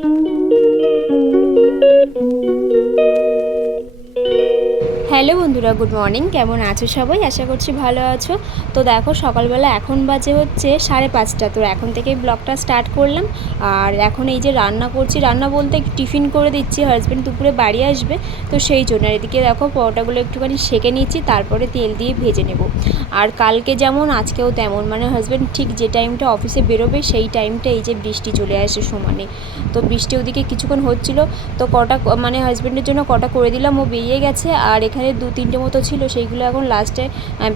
Thank you. Hello বন্ধুরা, good morning. কেমন আছো সবাই? আশা করছি ভালো আছো। তো দেখো, সকালবেলা এখন বাজে হচ্ছে সাড়ে পাঁচটা। তো এখন থেকেই ব্লগটা স্টার্ট করলাম। আর এখন এই যে রান্না করছি, রান্না বলতে টিফিন করে দিচ্ছি হাজব্যান্ড দুপুরে বাড়ি আসবে। তো সেই জন্য আর এদিকে দেখো, পরোটাগুলো একটুখানি সেঁকে নিচ্ছি, তারপরে তেল দিয়ে ভেজে নেব। আর কালকে যেমন, আজকেও তেমন। মানে হাজব্যান্ড ঠিক যে টাইমটা অফিসে বেরোবে, সেই টাইমটা এই যে বৃষ্টি চলে আসে সমানে। তো বৃষ্টি ওদিকে কিছুক্ষণ হচ্ছিল। তো কটা মানে হাজব্যান্ডের জন্য কটা করে দিলাম, ও বেরিয়ে গেছে। আর এখানে দু, তিনটে মতো ছিল, সেইগুলো এখন লাস্টে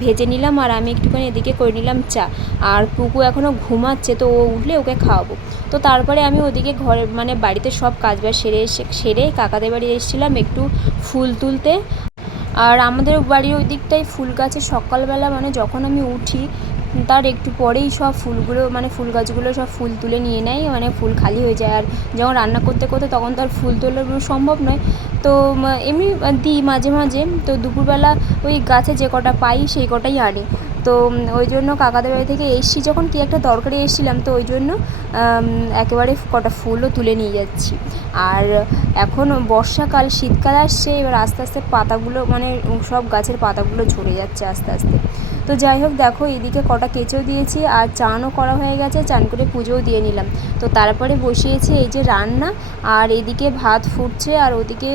ভেজে নিলাম আর আমি একটুখানি এদিকে করে নিলাম চা। আর কুকু এখনও ঘুমাচ্ছে, তো ও উঠলে ওকে খাওয়াবো। তো তারপরে আমি ওদিকে ঘরে মানে বাড়িতে সব কাজ বাজ সেরে এসে, সেরে কাকাদের বাড়ি এসেছিলাম একটু ফুল তুলতে। আর আমাদের বাড়ির ওই দিকটাই ফুল গাছে সকালবেলা মানে যখন আমি উঠি তার একটু পরেই সব ফুলগুলো মানে ফুল গাছগুলো সব ফুল তুলে নিয়ে নেয় মানে ফুল খালি হয়ে যায়। আর যখন রান্না করতে করতে তখন তো আর ফুল তোলা সম্ভব নয়। তো এমনি দিই মাঝে মাঝে। তো দুপুরবেলা ওই গাছে যে কটা পাই সেই কটাই আনি। তো ওই জন্য কাকাদের বাড়ি থেকে এসছি। যখন কি একটা দরকারে এসেছিলাম, তো ওই জন্য একেবারে কটা ফুলও তুলে নিয়ে যাচ্ছি। আর এখন বর্ষাকাল, শীতকাল আসছে, এবার আস্তে আস্তে পাতাগুলো মানে সব গাছের পাতাগুলো ঝরে যাচ্ছে আস্তে আস্তে। তো যাই হোক, দেখো, এদিকে কটা কেঁচো দিয়েছি, আর চানও করা হয়ে গেছে, চান করে পুজোও দিয়ে নিলাম। তো তারপরে বসিয়েছি এই যে রান্না, আর এদিকে ভাত ফুটছে, আর ওদিকে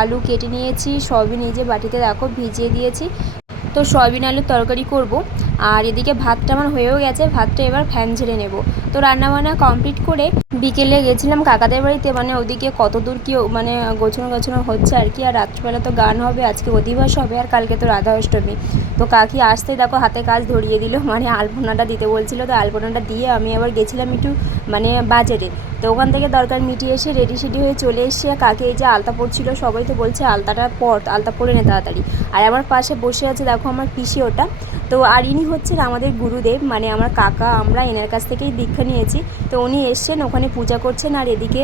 আলু কেটে নিয়েছি, সবই নিজে বাটিতে, দেখো, ভিজিয়ে দিয়েছি। তো সয়াবিন আলুর তরকারি করব। আর এদিকে ভাতটা আমার হয়েও গেছে, ভাতটা এবার ফ্যান ঝেড়ে নেব। তো রান্নাবান্না কমপ্লিট করে বিকেলে গেছিলাম কাকাদের বাড়িতে মানে ওদিকে কত দূর কি মানে গোছানো গোছানো হচ্ছে আর কি, আর রাত্রিবেলা তো গান হবে, আজকে অধিবাস হবে, আর কালকে তো রাধা অষ্টমী তো কাকি আসতে দেখো হাতে কাজ ধরিয়ে দিল মানে আলপনাটা দিতে বলছিল, তো আলপনাটা দিয়ে আমি আবার গেছিলাম একটু মানে বাজারে। তো ওখান থেকে দরকার মিটিয়ে এসে রেডি সেডি হয়ে চলে এসে কাকে এই যে আলতা পড়ছিল সবাই তো বলছে আলতাটা পর, আলতা পরে নে তাড়াতাড়ি। আর আমার পাশে বসে আছে, দেখো আমার পিসি ওটা তো আর ইনি হচ্ছেন আমাদের গুরুদেব মানে আমার কাকা, আমরা এনার কাছ থেকেই দীক্ষা নিয়েছি। তো উনি এসছেন, ওখানে পূজা করছেন আর এদিকে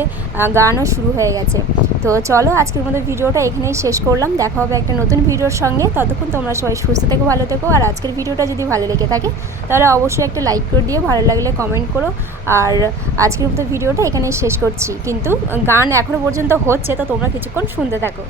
গানও শুরু হয়ে গেছে। তো চলো, আজকের মতো ভিডিওটা এখানেই শেষ করলাম। দেখা হবে একটা নতুন ভিডিওর সঙ্গে। ততক্ষণ তোমরা সবাই সুস্থ থেকো, ভালো থেকো। আর আজকের ভিডিওটা যদি ভালো লেগে থাকে, তাহলে অবশ্যই একটা লাইক করে দিও, ভালো লাগলে কমেন্ট করো। আর আজকের মতো ভিডিওটা এখানেই শেষ করছি। কিন্তু, গান এখনও পর্যন্ত হচ্ছে, তো তোমরা কিছুক্ষণ শুনতে থাকো।